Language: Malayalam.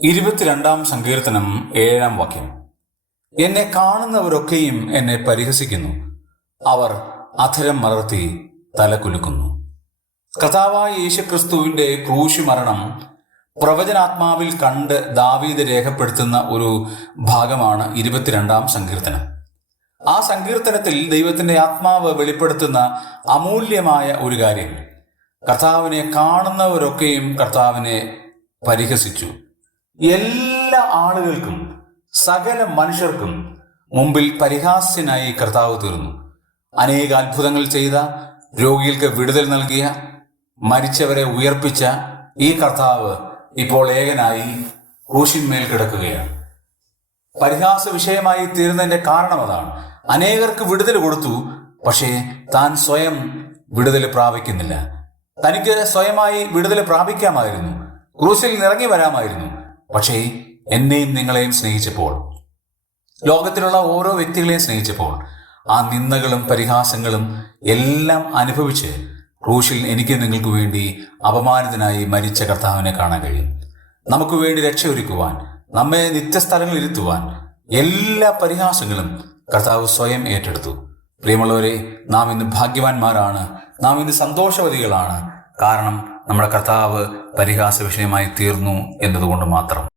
22 സങ്കീർത്തനം 7 വാക്യം. എന്നെ കാണുന്നവരൊക്കെയും എന്നെ പരിഹസിക്കുന്നു, അവർ അധരം മലർത്തി തല കുലുക്കുന്നു. കർത്താവായ യേശുക്രിസ്തുവിന്റെ ക്രൂശ് മരണം പ്രവചനാത്മാവിൽ കണ്ട് ദാവീദ് രേഖപ്പെടുത്തുന്ന ഒരു ഭാഗമാണ് 22 സങ്കീർത്തനം. ആ സങ്കീർത്തനത്തിൽ ദൈവത്തിന്റെ ആത്മാവ് വെളിപ്പെടുത്തുന്ന അമൂല്യമായ ഒരു കാര്യം, കർത്താവിനെ കാണുന്നവരൊക്കെയും കർത്താവിനെ പരിഹസിച്ചു. എല്ലാ ആളുകൾക്കും, സകല മനുഷ്യർക്കും മുമ്പിൽ പരിഹാസ്യനായി കർത്താവ് തീർന്നു. അനേക അത്ഭുതങ്ങൾ ചെയ്ത, രോഗികൾക്ക് വിടുതൽ നൽകിയ, മരിച്ചവരെ ഉയർപ്പിച്ച ഈ കർത്താവ് ഇപ്പോൾ ഏകനായി ക്രൂശിന്മേൽ കിടക്കുകയാണ്. പരിഹാസ വിഷയമായി തീർന്നതിന്റെ കാരണം അതാണ്. അനേകർക്ക് വിടുതൽ കൊടുത്തു, പക്ഷേ താൻ സ്വയം വിടുതൽ പ്രാപിക്കുന്നില്ല. തനിക്ക് സ്വയമായി വിടുതൽ പ്രാപിക്കാമായിരുന്നു, ക്രൂശിൽ നിറങ്ങി വരാമായിരുന്നു. പക്ഷേ എന്നെയും നിങ്ങളെയും സ്നേഹിച്ചപ്പോൾ, ലോകത്തിലുള്ള ഓരോ വ്യക്തികളെയും സ്നേഹിച്ചപ്പോൾ, ആ നിന്ദകളും പരിഹാസങ്ങളും എല്ലാം അനുഭവിച്ച് ക്രൂശിൽ എനിക്ക് നിങ്ങൾക്ക് വേണ്ടി അപമാനിതനായി മരിച്ച കർത്താവിനെ കാണാൻ കഴിയും. നമുക്ക് വേണ്ടി രക്ഷയൊരുക്കുവാൻ, നമ്മെ നിത്യസ്ഥലങ്ങളിൽ ഇരുത്തുവാൻ എല്ലാ പരിഹാസങ്ങളും കർത്താവ് സ്വയം ഏറ്റെടുത്തു. പ്രിയമുള്ളവരെ, നാം ഇന്ന് ഭാഗ്യവാന്മാരാണ്, നാം ഇന്ന് സന്തോഷവതികളാണ്. കാരണം നമ്മുടെ കർത്താവ് പരിഹാസ വിഷയമായി തീർന്നു എന്നതുകൊണ്ട് മാത്രം.